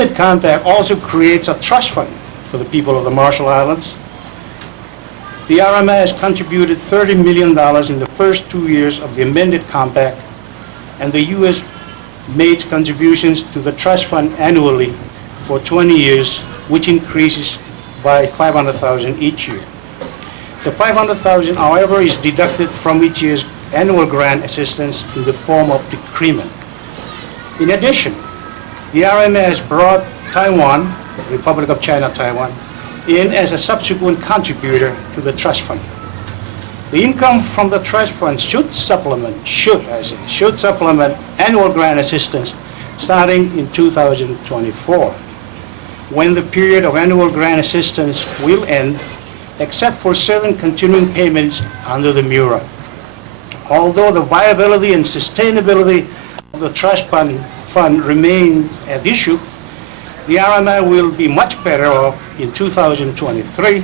amended compact also creates a trust fund for the people of the Marshall Islands. The RMI has contributed $30 million in the first 2 years of the amended compact, and the U.S. made contributions to the trust fund annually for 20 years, which increases by $500,000 each year. The $500,000, however, is deducted from each year's annual grant assistance in the form of decrement. In addition, the RMA has brought Taiwan, Republic of China, Taiwan, in as a subsequent contributor to the trust fund. The income from the trust fund should supplement annual grant assistance starting in 2024, when the period of annual grant assistance will end, except for certain continuing payments under the MURA. Although the viability and sustainability of the trust fund remain at issue, the RMI will be much better off in 2023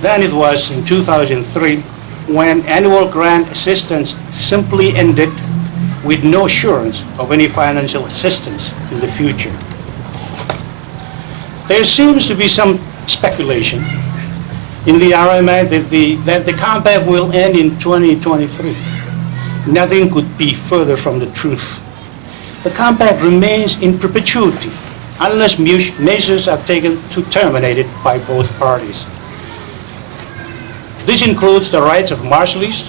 than it was in 2003, when annual grant assistance simply ended with no assurance of any financial assistance in the future. There seems to be some speculation in the RMI that the compact will end in 2023. Nothing could be further from the truth. The compact remains in perpetuity unless measures are taken to terminate it by both parties. This includes the rights of Marshallies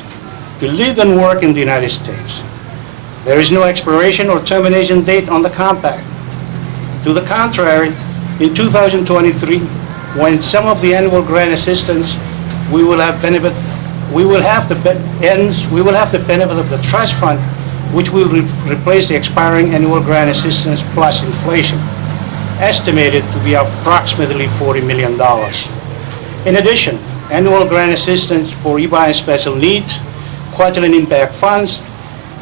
to live and work in the United States. There is no expiration or termination date on the compact. To the contrary, in 2023, when some of the annual grant assistance we will have the benefit of the trust fund, which will replace the expiring annual grant assistance plus inflation, estimated to be approximately $40 million. In addition, annual grant assistance for IBA and special needs, Kwajalein impact funds,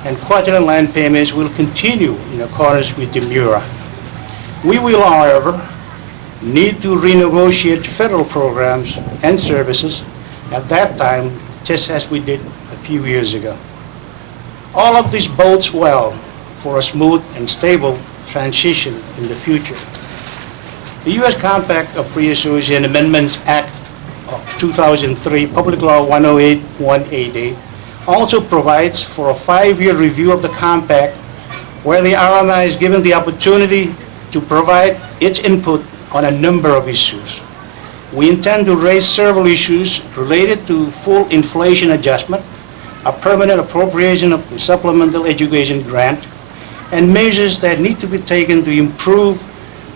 and Kwajalein land payments will continue in accordance with the MURA. We will, however, need to renegotiate federal programs and services at that time, just as we did a few years ago. All of this bodes well for a smooth and stable transition in the future. The U.S. Compact of Free Association Amendments Act of 2003, Public Law 108-188, also provides for a 5-year review of the compact, where the RMI is given the opportunity to provide its input on a number of issues. We intend to raise several issues related to full inflation adjustment, a permanent appropriation of the supplemental education grant, and measures that need to be taken to improve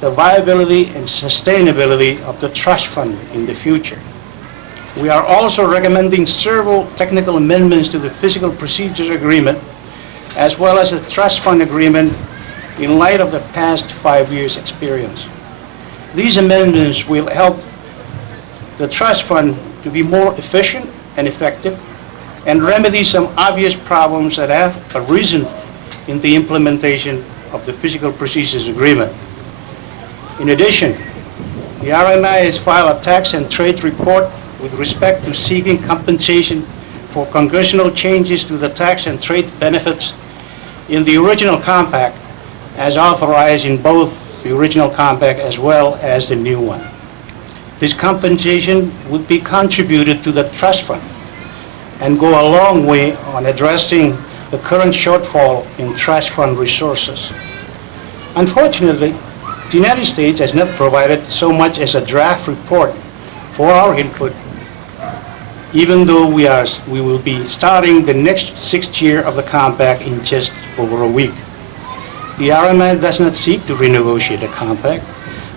the viability and sustainability of the trust fund in the future. We are also recommending several technical amendments to the Fiscal Procedures Agreement, as well as the trust fund agreement, in light of the past 5 years' experience. These amendments will help the trust fund to be more efficient and effective and remedy some obvious problems that have arisen in the implementation of the Fiscal Procedures Agreement. In addition, the RMI has filed a tax and trade report with respect to seeking compensation for congressional changes to the tax and trade benefits in the original compact, as authorized in both the original compact as well as the new one. This compensation would be contributed to the trust fund and go a long way on addressing the current shortfall in trust fund resources. Unfortunately, the United States has not provided so much as a draft report for our input, even though we will be starting the next 6th year of the compact in just over a week. The RMI does not seek to renegotiate the compact,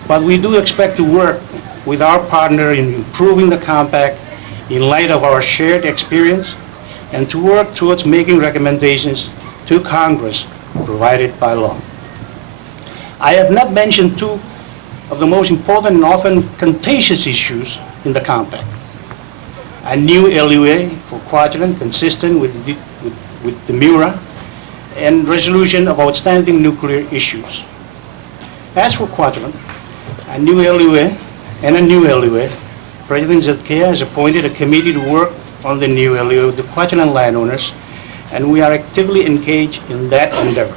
but we do expect to work with our partner in improving the compact in light of our shared experience and to work towards making recommendations to Congress provided by law. I have not mentioned two of the most important and often contentious issues in the compact: a new LUA for Kwajalein consistent with the MURA, and resolution of outstanding nuclear issues. As for Kwajalein, a new LUA, President Zetkea has appointed a committee to work on the new LUA with the Kwajalein landowners, and we are actively engaged in that endeavor.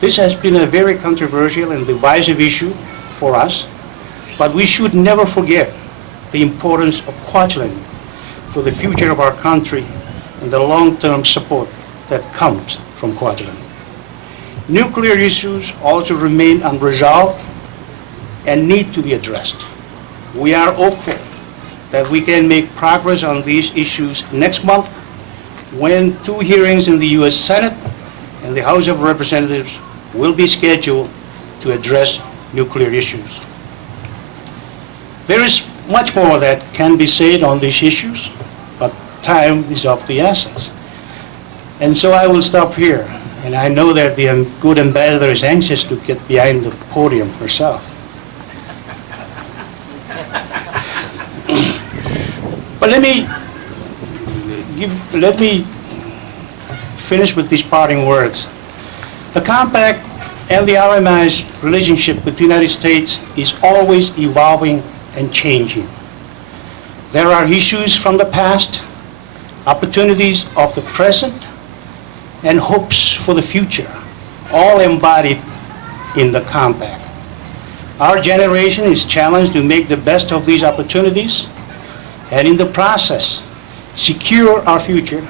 This has been a very controversial and divisive issue for us, but we should never forget the importance of Kwajalein for the future of our country and the long-term support that comes from Kwajalein. Nuclear issues also remain unresolved and need to be addressed. We are hopeful that we can make progress on these issues next month when 2 hearings in the U.S. Senate and the House of Representatives will be scheduled to address nuclear issues. There is much more that can be said on these issues, but time is of the essence. And so I will stop here. And I know that the good ambassador is anxious to get behind the podium herself. But let me finish with these parting words. The compact and the RMI's relationship with the United States is always evolving and changing. There are issues from the past, opportunities of the present, and hopes for the future, all embodied in the compact. Our generation is challenged to make the best of these opportunities and in the process secure our future.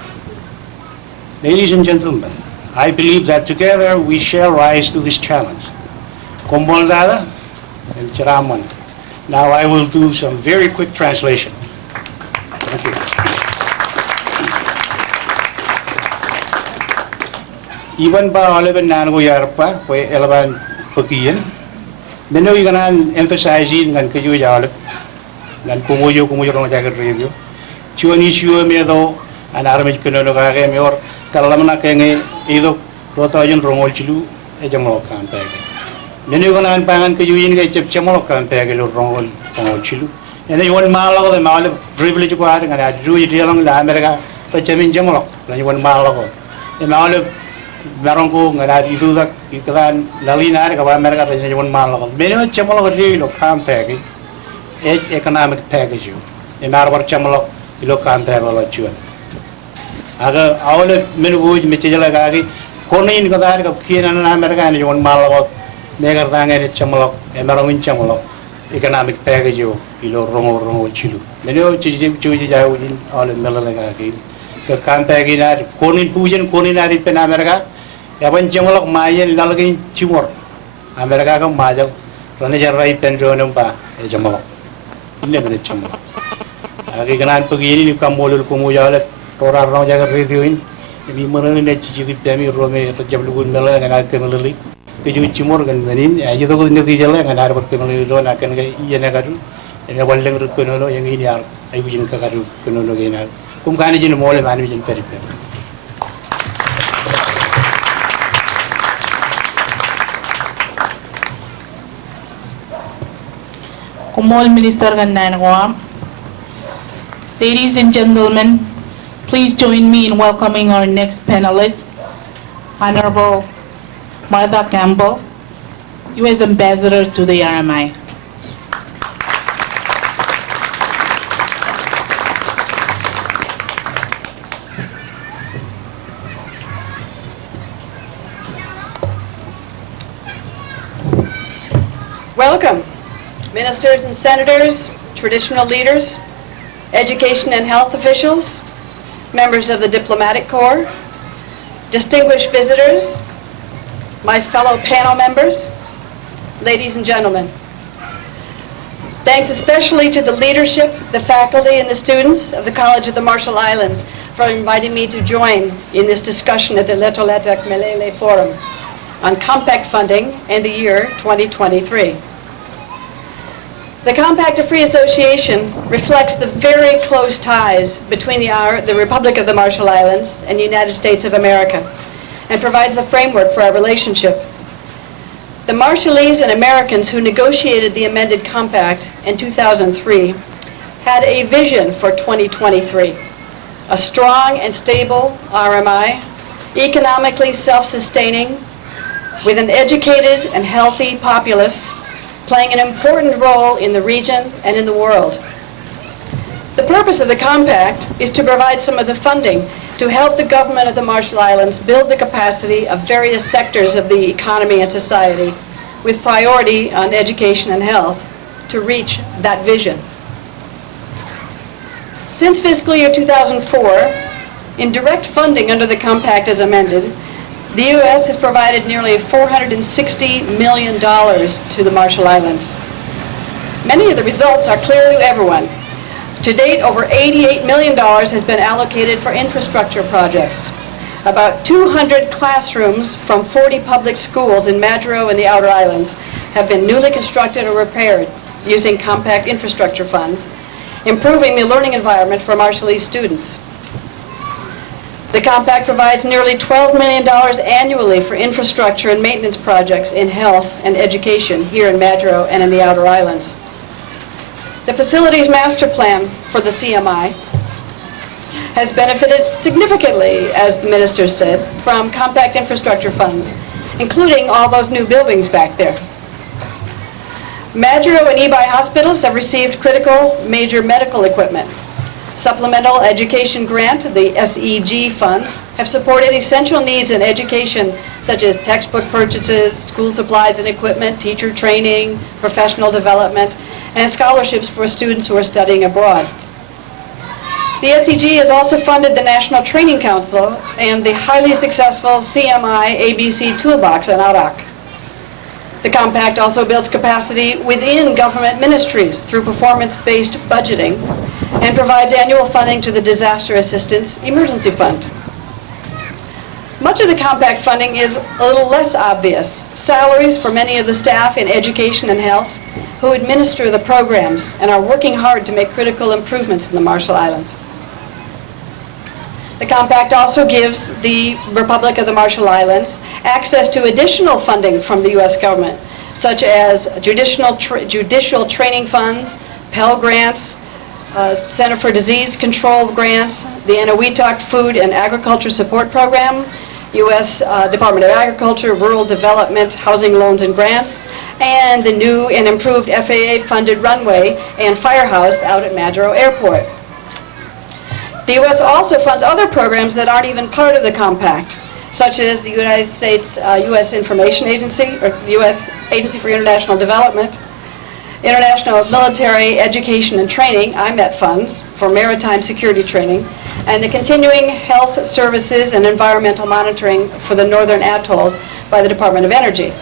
Ladies and gentlemen, I believe that together we shall rise to this challenge. Kumbaldada and Chiraman. Now I will do some very quick translation. Thank you. Even ba Oliver Nango Yarpa, where Elevan Pukian, then you can emphasize in and Kaju Yalip, and Kumuyo Jacket Review. Chuani Shua Meadow, and Aramic Kunoga, or Kalamana Kenge, either Rotajan Romolchilu, a Jamal Campag. Then you can unbang Kaju in a Jamal Campag or Romolchilu. And then you want Malo, the Mal privilege acquiring, and I drew it along the America, but Jamin Jamal, and you want Malo. And all Barongo and I do that you can Lalina of America and one mile. Many Chamolo deal compact, economic package you. In our Chamolo, you look compact or you. Other our Minuj, Michilagari, Conin Gadak of Kina and America and one mile, Mega Tang and Chamolo, and Maromin Chamolo, economic package you, Romo Chilu. Many Chuji all in Melele. The compact in that Conin Pujan, Coninari Pen America, Yavan Jamalok Mayan Lalagin Chimor, America Majo, Ranaja Rai Pendronumba, a Jamalok. Never a Jamalok. Again, Pugini, you come more to Kumuyala, Tora Raja reviewing, if you Marin with Demi Rome, Jabu Miller, and I can lily, the Jewish Morgan, and you go in the Vijala, and I work in I can get Yanagadu, and a one level Kuno, and India, I wish in Kakadu, Kuno. Kumkanijin mole managing periphery. Kumol Minister Gandanwam. Ladies and gentlemen, please join me in welcoming our next panelist, Honorable Martha Campbell, U.S. Ambassador to the RMI. Welcome, ministers and senators, traditional leaders, education and health officials, members of the diplomatic corps, distinguished visitors, my fellow panel members, ladies and gentlemen. Thanks especially to the leadership, the faculty, and the students of the College of the Marshall Islands for inviting me to join in this discussion at the Leto Letak Melele Forum on compact funding and the year 2023. The Compact of Free Association reflects the very close ties between the Republic of the Marshall Islands and the United States of America and provides the framework for our relationship. The Marshallese and Americans who negotiated the amended compact in 2003 had a vision for 2023, a strong and stable RMI, economically self-sustaining, with an educated and healthy populace, playing an important role in the region and in the world. The purpose of the compact is to provide some of the funding to help the government of the Marshall Islands build the capacity of various sectors of the economy and society with priority on education and health to reach that vision. Since fiscal year 2004, in direct funding under the compact as amended, the U.S. has provided nearly $460 million to the Marshall Islands. Many of the results are clear to everyone. To date, over $88 million has been allocated for infrastructure projects. About 200 classrooms from 40 public schools in Madro and the Outer Islands have been newly constructed or repaired using compact infrastructure funds, improving the learning environment for Marshallese students. The compact provides nearly $12 million annually for infrastructure and maintenance projects in health and education here in Madro and in the Outer Islands. The facilities master plan for the CMI has benefited significantly, as the minister said, from compact infrastructure funds, including all those new buildings back there. Madro and Ebi hospitals have received critical major medical equipment. Supplemental Education Grant, the SEG funds, have supported essential needs in education such as textbook purchases, school supplies and equipment, teacher training, professional development, and scholarships for students who are studying abroad. The SEG has also funded the National Training Council and the highly successful CMI ABC Toolbox in Arak. The compact also builds capacity within government ministries through performance-based budgeting and provides annual funding to the Disaster Assistance Emergency Fund. Much of the compact funding is a little less obvious. Salaries for many of the staff in education and health who administer the programs and are working hard to make critical improvements in the Marshall Islands. The compact also gives the Republic of the Marshall Islands access to additional funding from the U.S. government, such as judicial training funds, Pell Grants, Center for Disease Control grants, the Eniwetok Food and Agriculture Support Program, U.S. Department of Agriculture, Rural Development, Housing Loans and Grants, and the new and improved FAA-funded runway and firehouse out at Madro Airport. The U.S. also funds other programs that aren't even part of the compact, such as the United States U.S. Information Agency, or the U.S. Agency for International Development, International Military Education and Training, IMET funds, for maritime security training, and the Continuing Health Services and Environmental Monitoring for the Northern Atolls by the Department of Energy.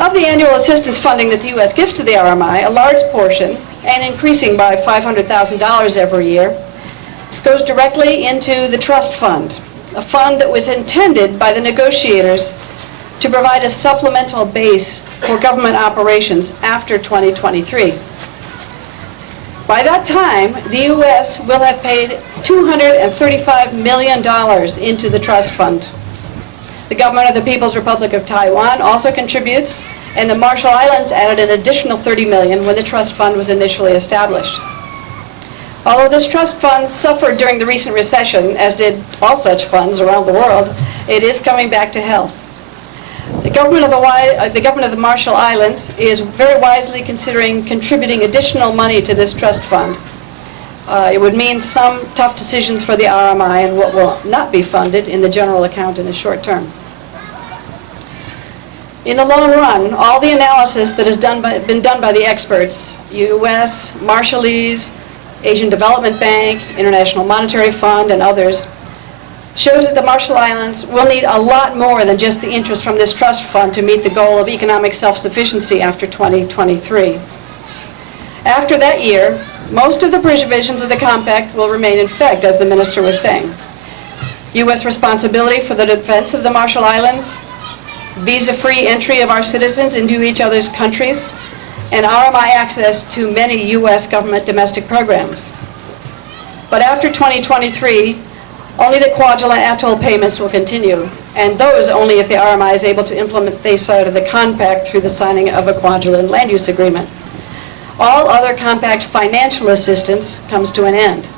Of the annual assistance funding that the U.S. gives to the RMI, a large portion, and increasing by $500,000 every year, goes directly into the trust fund, a fund that was intended by the negotiators to provide a supplemental base for government operations after 2023. By that time, the U.S. will have paid $235 million into the trust fund. The government of the People's Republic of Taiwan also contributes, and the Marshall Islands added an additional $30 million when the trust fund was initially established. Although this trust fund suffered during the recent recession, as did all such funds around the world, it is coming back to health. The government of the Marshall Islands is very wisely considering contributing additional money to this trust fund. It would mean some tough decisions for the RMI and what will not be funded in the general account in the short term. In the long run, all the analysis that has been done by the experts, U.S., Marshallese, Asian Development Bank, International Monetary Fund, and others, shows that the Marshall Islands will need a lot more than just the interest from this trust fund to meet the goal of economic self-sufficiency after 2023. After that year, most of the provisions of the compact will remain in effect, as the minister was saying. U.S. responsibility for the defense of the Marshall Islands, visa-free entry of our citizens into each other's countries, and RMI access to many U.S. government domestic programs. But after 2023, only the Kwajalein Atoll payments will continue, and those only if the RMI is able to implement their side of the compact through the signing of a Kwajalein land use agreement. All other compact financial assistance comes to an end.